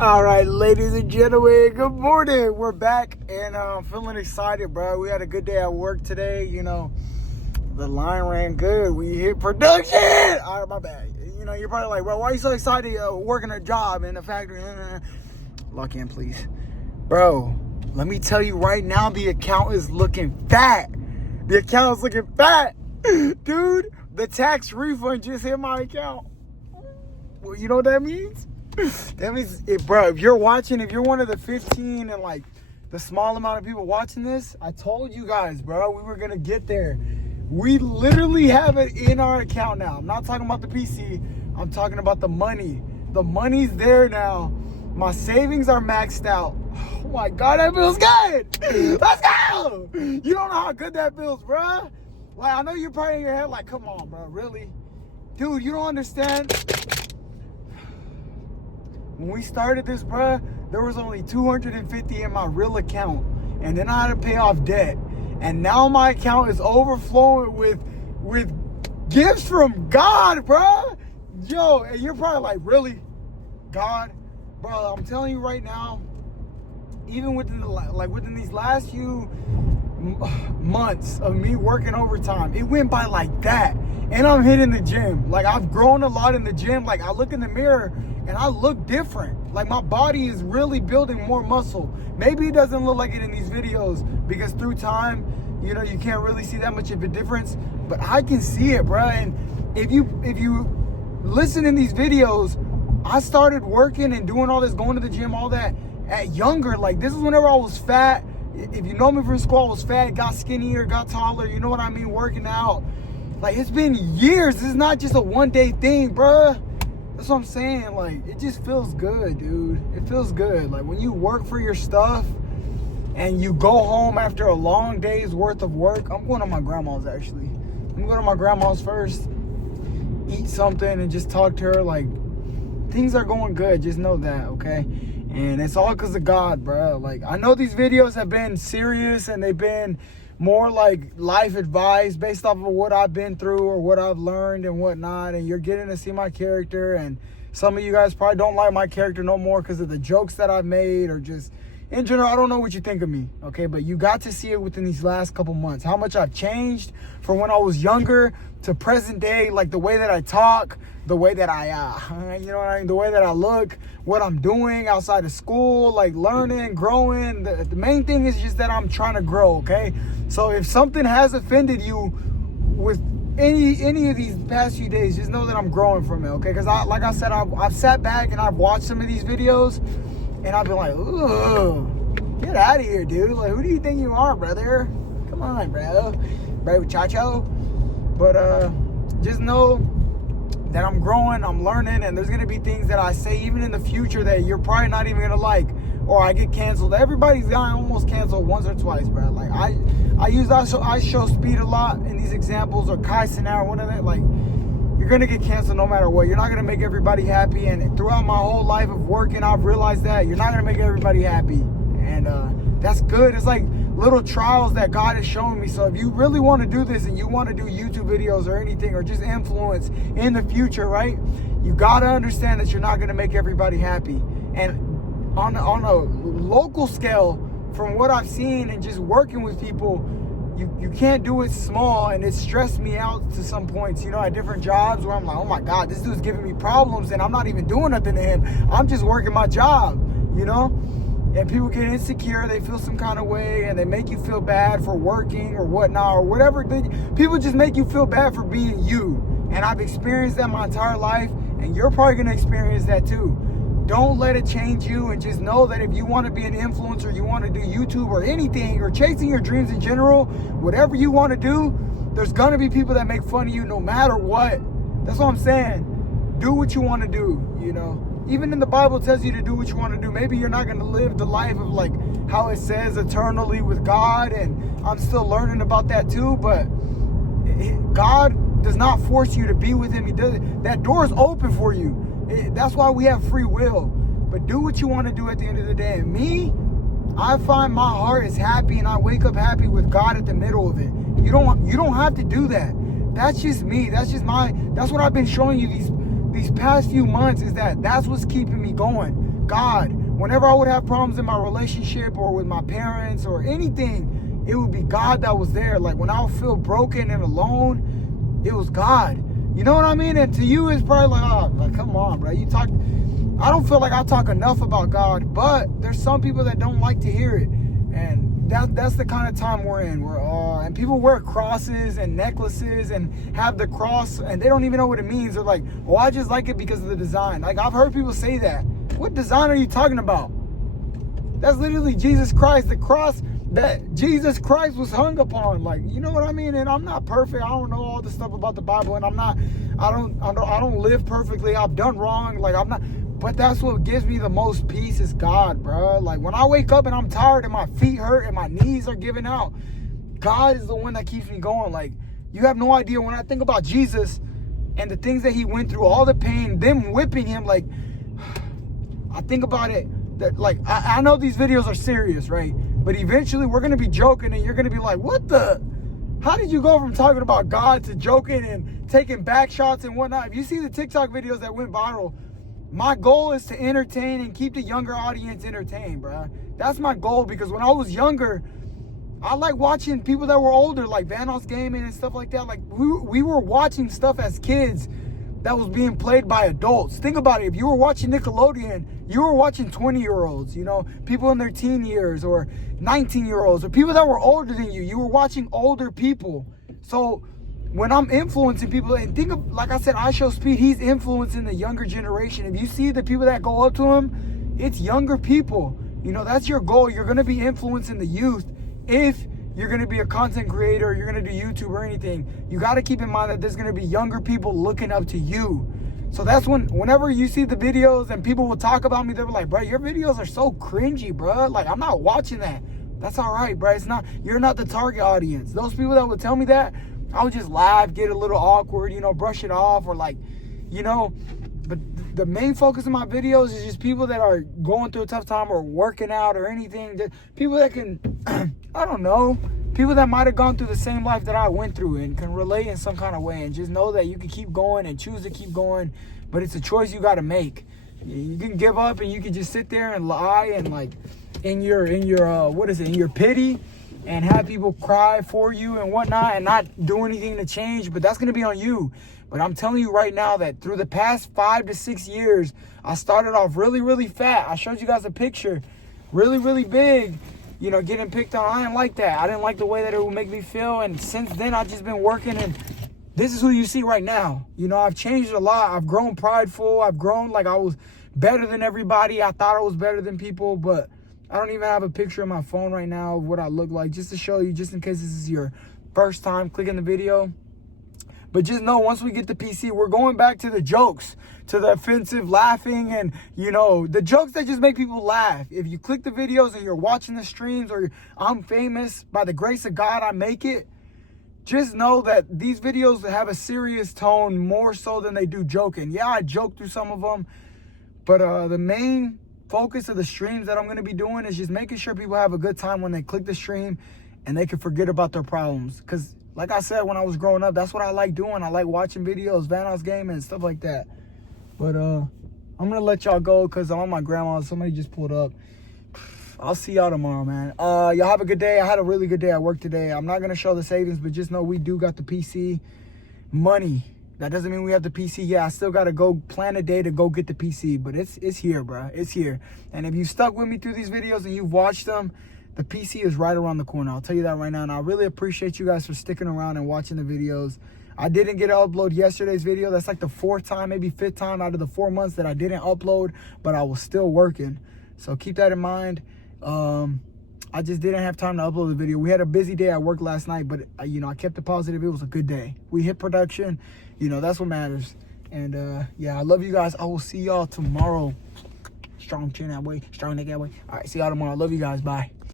All right, ladies and gentlemen, good morning. We're back and I'm feeling excited, bro. We had a good day at work today. You know, the line ran good. We hit production. All right, my bad. You know, you're probably like, bro, why are you so excited working a job in the factory? Lock in, please. Bro, let me tell you right now, the account is looking fat. The account is looking fat. Dude, the tax refund just hit my account. Well, you know what that means? That means, bro, if you're watching, if you're one of the 15 and like the small amount of people watching this, I told you guys, bro, we were going to get there. We literally have it in our account now. I'm not talking about the PC. I'm talking about the money. The money's there now. My savings are maxed out. Oh my God, that feels good. Let's go. You don't know how good that feels, bro. Like, I know you're probably in your head like, come on, bro, really? Dude, you don't understand. When we started this, bruh, there was only $250 in my real account. And then I had to pay off debt. And now my account is overflowing with gifts from God, bruh. Yo, and you're probably like, really? God? Bro, I'm telling you right now, even within these last few months of me working overtime, it went by like that. And I'm hitting the gym. Like, I've grown a lot in the gym. Like, I look in the mirror and I look different. Like, my body is really building more muscle. Maybe it doesn't look like it in these videos because through time, you know, you can't really see that much of a difference. But I can see it, bro. And if you listen in these videos, I started working and doing all this, going to the gym, all that at younger. Like, this is whenever I was fat. If you know me from school, I was fat, got skinnier, got taller. You know what I mean? Working out. Like, it's been years. This is not just a one-day thing, bruh. That's what I'm saying. Like, it just feels good, dude. It feels good. Like, when you work for your stuff and you go home after a long day's worth of work. I'm going to my grandma's, actually. I'm going to my grandma's first, eat something, and just talk to her. Like, things are going good. Just know that, okay? And it's all because of God, bro. Like, I know these videos have been serious and they've been more like life advice based off of what I've been through or what I've learned and whatnot. And you're getting to see my character. And some of you guys probably don't like my character no more because of the jokes that I've made or just in general. I don't know what you think of me, okay? But you got to see it within these last couple months. How much I've changed from when I was younger to present day. Like the way that I talk, the way that I, you know what I mean? The way that I look, what I'm doing outside of school, like learning, growing. The main thing is just that I'm trying to grow, okay? So if something has offended you with any of these past few days, just know that I'm growing from it, okay? Because like I said, I've sat back and I've watched some of these videos and I've been like, ugh, get out of here, dude. Like, who do you think you are, brother? Come on, bro. Bro, chacho. But just know that I'm growing, I'm learning, and there's going to be things that I say even in the future that you're probably not even going to like, or I get canceled. Everybody's got almost canceled once or twice, bro. Like, I show speed a lot in these examples, or Kai Cenat, one of them. Like, you're going to get canceled no matter what. You're not going to make everybody happy, and throughout my whole life of working, I've realized that you're not going to make everybody happy, and that's good. It's like little trials that God is showing me. So if you really want to do this and you want to do YouTube videos or anything or just influence in the future, right? You got to understand that you're not going to make everybody happy. And on a local scale, from what I've seen and just working with people, you can't do it small, and it stressed me out to some points, you know, at different jobs where I'm like, oh my God, this dude's giving me problems and I'm not even doing nothing to him. I'm just working my job, you know? And people get insecure, they feel some kind of way, and they make you feel bad for working or whatnot or whatever. People just make you feel bad for being you. And I've experienced that my entire life, and you're probably going to experience that too. Don't let it change you, and just know that if you want to be an influencer, you want to do YouTube or anything, or chasing your dreams in general, whatever you want to do, there's going to be people that make fun of you no matter what. That's what I'm saying. Do what you want to do, you know. Even in the Bible, it tells you to do what you want to do. Maybe you're not going to live the life of like how it says eternally with God, and I'm still learning about that too, but God does not force you to be with him. He does. That door is open for you. That's why we have free will. But do what you want to do at the end of the day. And me, I find my heart is happy, and I wake up happy with God at the middle of it. You don't have to do that. That's just me. That's what I've been showing you these past few months, is that's what's keeping me going. God. Whenever I would have problems in my relationship or with my parents or anything, it would be God that was there. Like when I would feel broken and alone, it was God. You know what I mean? And to you, it's probably like, oh, like, come on, bro. You talk. I don't feel like I talk enough about God, but there's some people that don't like to hear it. And that's the kind of time we're in. And people wear crosses and necklaces and have the cross and they don't even know what it means. They're like, oh, I just like it because of the design. Like, I've heard people say that. What design are you talking about? That's literally Jesus Christ, the cross that Jesus Christ was hung upon. Like, you know what I mean? And I'm not perfect. I don't know all the stuff about the Bible, and I don't live perfectly. I've done wrong. Like, I'm not. But that's what gives me the most peace is God, bro. Like, when I wake up and I'm tired and my feet hurt and my knees are giving out, God is the one that keeps me going. Like, you have no idea. When I think about Jesus and the things that he went through, all the pain, them whipping him, like, I think about it. That, like, I know these videos are serious, right? But eventually we're going to be joking and you're going to be like, what the? How did you go from talking about God to joking and taking back shots and whatnot? If you see the TikTok videos that went viral, my goal is to entertain and keep the younger audience entertained, bro. That's my goal, because when I was younger, I like watching people that were older, like Vanoss Gaming and stuff like that. Like, we were watching stuff as kids that was being played by adults. Think about it. If you were watching Nickelodeon, you were watching 20-year-olds, you know, people in their teen years, or 19-year-olds, or people that were older than you. You were watching older people. So when I'm influencing people, and think of, like I said, IShowSpeed, he's influencing the younger generation. If you see the people that go up to him, it's younger people. You know, that's your goal. You're going to be influencing the youth. If you're going to be a content creator, you're going to do YouTube or anything, you got to keep in mind that there's going to be younger people looking up to you. So that's whenever you see the videos and people will talk about me, they're like, bro, your videos are so cringy, bro. Like, I'm not watching that. That's all right, bro. You're not the target audience. Those people that would tell me that, I would just laugh, get a little awkward, you know, brush it off, or like, you know. But the main focus of my videos is just people that are going through a tough time or working out or anything. People that can, I don't know, people that might have gone through the same life that I went through and can relate in some kind of way, and just know that you can keep going and choose to keep going. But it's a choice you got to make. You can give up and you can just sit there and lie and, like, in your pity, and have people cry for you and whatnot and not do anything to change. But that's going to be on you. But I'm telling you right now that through the past 5 to 6 years, I started off really, really fat. I showed you guys a picture. Really, really big. You know, getting picked on. I didn't like that. I didn't like the way that it would make me feel. And since then, I've just been working, and this is who you see right now. You know, I've changed a lot. I've grown prideful. I've grown like I was better than everybody. I thought I was better than people, but I don't even have a picture on my phone right now of what I look like, just to show you, just in case this is your first time clicking the video. But just know, once we get the PC, we're going back to the jokes, to the offensive laughing, and, you know, the jokes that just make people laugh. If you click the videos and you're watching the streams, or I'm famous, by the grace of God, I make it, just know that these videos have a serious tone more so than they do joking. Yeah, I joke through some of them, but the main focus of the streams that I'm going to be doing is just making sure people have a good time when they click the stream and they can forget about their problems. Because, like I said, when I was growing up, that's what I like doing. I like watching videos, Vanoss Gaming and stuff like that. But I'm going to let y'all go because I'm on my grandma's. Somebody just pulled up. I'll see y'all tomorrow, man. Y'all have a good day. I had a really good day at work today. I'm not going to show the savings, but just know we do got the PC money. That doesn't mean we have the PC. Yeah, I still got to go plan a day to go get the PC. But it's here, bro. It's here. And if you stuck with me through these videos and you've watched them, the PC is right around the corner. I'll tell you that right now. And I really appreciate you guys for sticking around and watching the videos. I didn't get to upload yesterday's video. That's like the 4th time, maybe 5th time out of the 4 months that I didn't upload. But I was still working. So keep that in mind. I just didn't have time to upload the video. We had a busy day at work last night, but you know, I kept it positive. It was a good day. We hit production. You know, that's what matters. And yeah, I love you guys. I will see y'all tomorrow. Strong chin that way, strong neck that way. All right, see y'all tomorrow. I love you guys. Bye.